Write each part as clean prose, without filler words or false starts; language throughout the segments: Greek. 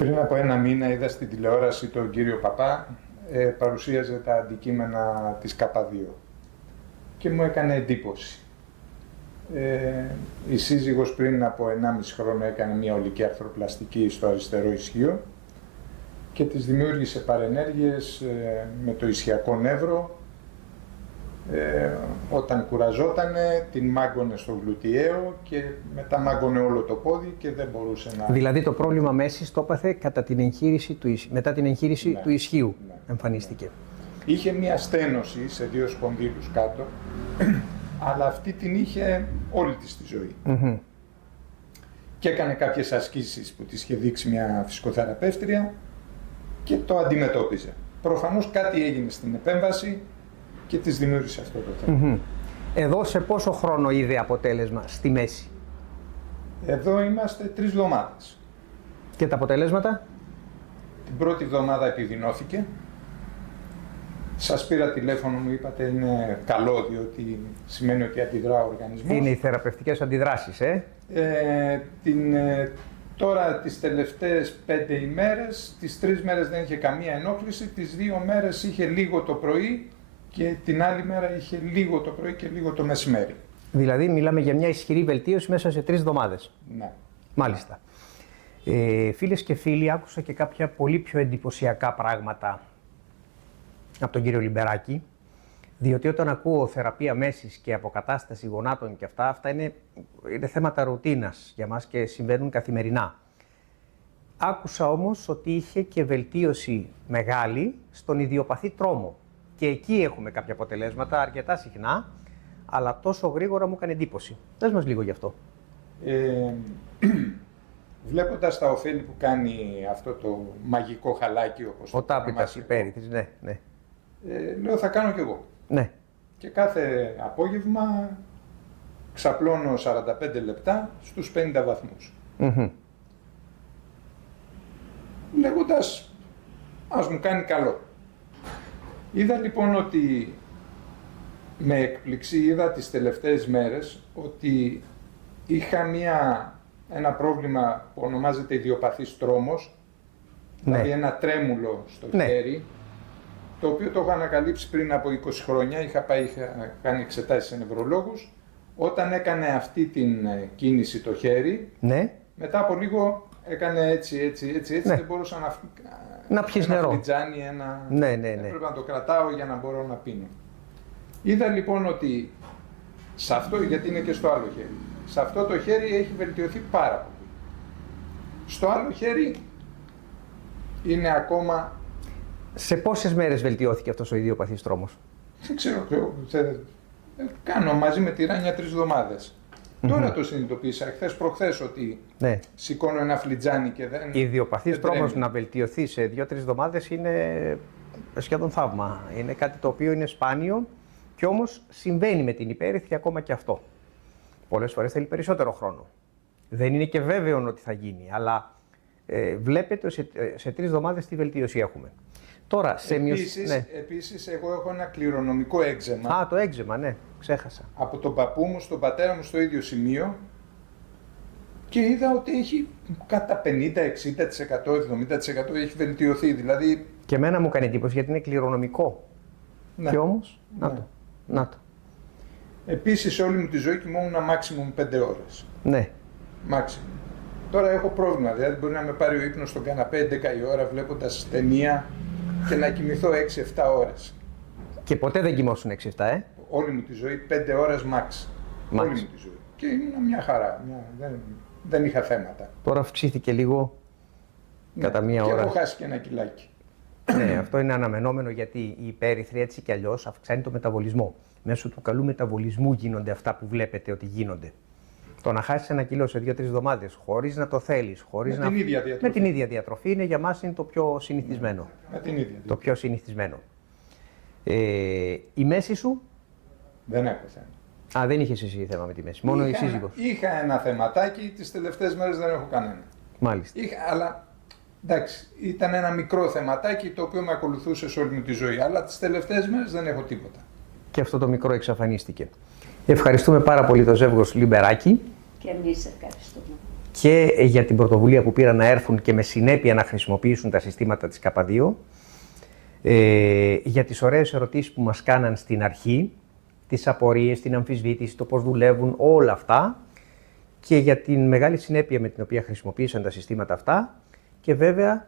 Πριν από ένα μήνα είδα στην τηλεόραση τον κύριο Παπά, παρουσίαζε τα αντικείμενα της ΚΑΠΑ2 και μου έκανε εντύπωση. Η σύζυγος πριν από 1,5 χρόνο έκανε μια ολική αρθροπλαστική στο αριστερό ισχύο και της δημιούργησε παρενέργειες με το ισχυακό νεύρο. Όταν κουραζότανε, την μάγκωνε στο γλουτιαίο και μετά μάγκωνε όλο το πόδι και δεν μπορούσε να... Δηλαδή το πρόβλημα μέσης το έπαθε κατά την εγχείρηση μετά την εγχείρηση του ισχύου, εμφανίστηκε. Είχε μια στένωση σε 2 σπονδύλους κάτω, αλλά αυτή την είχε όλη της τη ζωή. Και έκανε κάποιες ασκήσεις που της είχε δείξει μια φυσικοθεραπεύτρια και το αντιμετώπιζε. Προφανώς κάτι έγινε στην επέμβαση και της δημιούργησε αυτό το θέμα. Εδώ σε πόσο χρόνο είδε αποτέλεσμα στη μέση? Εδώ είμαστε 3 εβδομάδες. Και τα αποτελέσματα? Την πρώτη εβδομάδα επιδεινώθηκε. Σας πήρα τηλέφωνο, μου είπατε είναι καλό, διότι σημαίνει ότι αντιδρά ο οργανισμός. Είναι οι θεραπευτικές αντιδράσεις, Τώρα τις τελευταίες 5 ημέρες, τις 3 μέρες δεν είχε καμία ενόχληση, τις 2 μέρες είχε λίγο το πρωί και την άλλη μέρα είχε λίγο το πρωί και λίγο το μεσημέρι. Δηλαδή μιλάμε για μια ισχυρή βελτίωση μέσα σε 3 εβδομάδες. Ναι. Μάλιστα. Φίλες και φίλοι, άκουσα και κάποια πολύ πιο εντυπωσιακά πράγματα από τον κύριο Λιμπεράκη, διότι όταν ακούω θεραπεία μέσης και αποκατάσταση γονάτων και αυτά είναι θέματα ρουτίνας για μας και συμβαίνουν καθημερινά. Άκουσα όμως ότι είχε και βελτίωση μεγάλη στον ιδιοπαθή τρόμο. Και εκεί έχουμε κάποια αποτελέσματα αρκετά συχνά, αλλά τόσο γρήγορα μου έκανε εντύπωση. Πες μας λίγο γι' αυτό. Βλέποντας τα ωφέλη που κάνει αυτό το μαγικό χαλάκι, όπως ο τάπητας υπέρηθης, ναι. Λέω θα κάνω κι εγώ. Ναι. Και κάθε απόγευμα ξαπλώνω 45 λεπτά στους 50 βαθμούς. Λέγοντας, ας μου κάνει καλό. Είδα λοιπόν ότι, με έκπληξη, είδα τις τελευταίες μέρες ότι είχα ένα πρόβλημα που ονομάζεται ιδιοπαθής τρόμος, δηλαδή ένα τρέμουλο στο χέρι, το οποίο το έχω ανακαλύψει πριν από 20 χρόνια, είχα κάνει εξετάσεις σε νευρολόγους. Όταν έκανε αυτή την κίνηση το χέρι, μετά από λίγο έκανε έτσι, δεν μπορούσα να πιεις νερό. Φλιτζάνι, έπρεπε να το κρατάω για να μπορώ να πίνω. Είδα λοιπόν ότι σε αυτό, γιατί είναι και στο άλλο χέρι, σε αυτό το χέρι έχει βελτιωθεί πάρα πολύ. Στο άλλο χέρι είναι ακόμα... Σε πόσες μέρες βελτιώθηκε αυτός ο ιδιοπαθής τρόμος? Δεν ξέρω, κάνω μαζί με τη Ράνια 3 εβδομάδες. Τώρα το συνειδητοποίησα, χθες προχθές, ότι σηκώνω ένα φλιτζάνι και δεν... Η ιδιοπαθής τρόμος να βελτιωθεί σε 2-3 εβδομάδες είναι σχεδόν θαύμα. Είναι κάτι το οποίο είναι σπάνιο και όμως συμβαίνει με την υπέρυθρη ακόμα και αυτό. Πολλές φορές θέλει περισσότερο χρόνο. Δεν είναι και βέβαιο ότι θα γίνει, αλλά βλέπετε σε 3 εβδομάδες τι βελτίωση έχουμε. Τώρα, επίσης, εγώ έχω ένα κληρονομικό έκζεμα. Το έκζεμα, ναι, ξέχασα. Από τον παππού μου, στον πατέρα μου στο ίδιο σημείο και είδα ότι έχει κατά 50, 60%, 70% έχει βελτιωθεί. Δηλαδή... Και εμένα μου κάνει εντύπωση γιατί είναι κληρονομικό. Και όμως, να το. Επίσης, όλη μου τη ζωή κοιμόμουν maximum 5 ώρες. Ναι. Maximum. Τώρα έχω πρόβλημα, δηλαδή μπορεί να με πάρει ο ύπνος στον καναπέ 11 η ώρα βλέποντας ταινία και να κοιμηθώ 6-7 ώρες. Και ποτέ δεν κοιμώσουν 6-7, Όλη μου τη ζωή 5 ώρες max. Όλη μου τη ζωή. Και ήμουν μια χαρά, δεν είχα θέματα. Τώρα αυξήθηκε λίγο κατά μία ώρα. Και έχω χάσει και ένα κιλάκι. Ναι, αυτό είναι αναμενόμενο γιατί η υπέρυθρη έτσι κι αλλιώς αυξάνει το μεταβολισμό. Μέσω του καλού μεταβολισμού γίνονται αυτά που βλέπετε ότι γίνονται. Το να χάσεις 1 κιλό σε 2-3 εβδομάδες χωρίς να το θέλεις, με την ίδια διατροφή είναι για μας είναι το πιο συνηθισμένο. Με την ίδια διατροφή. Το πιο συνηθισμένο. Η μέση σου? Δεν έχω θέμα. Δεν είχες εσύ θέμα με τη μέση, μόνο η σύζυγος. Είχα ένα θεματάκι, τις τελευταίες μέρες δεν έχω κανένα. Μάλιστα. Αλλά εντάξει, ήταν ένα μικρό θεματάκι το οποίο με ακολουθούσε σε όλη μου τη ζωή, αλλά τις τελευταίες μέρες δεν έχω τίποτα. Και αυτό το μικρό εξαφανίστηκε. Ευχαριστούμε πάρα πολύ το ζεύγος Λιμπεράκη. Και εμείς ευχαριστούμε. και για την πρωτοβουλία που πήραν να έρθουν και με συνέπεια να χρησιμοποιήσουν τα συστήματα της K2, για τις ωραίες ερωτήσεις που μας κάναν στην αρχή, τις απορίες, την αμφισβήτηση, το πώς δουλεύουν, όλα αυτά, και για την μεγάλη συνέπεια με την οποία χρησιμοποίησαν τα συστήματα αυτά και βέβαια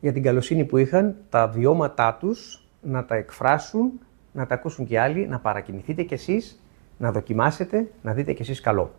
για την καλοσύνη που είχαν τα βιώματά τους να τα εκφράσουν, να τα ακούσουν και άλλοι, να παρακινηθείτε κι εσείς, να δοκιμάσετε, να δείτε κι εσείς καλό.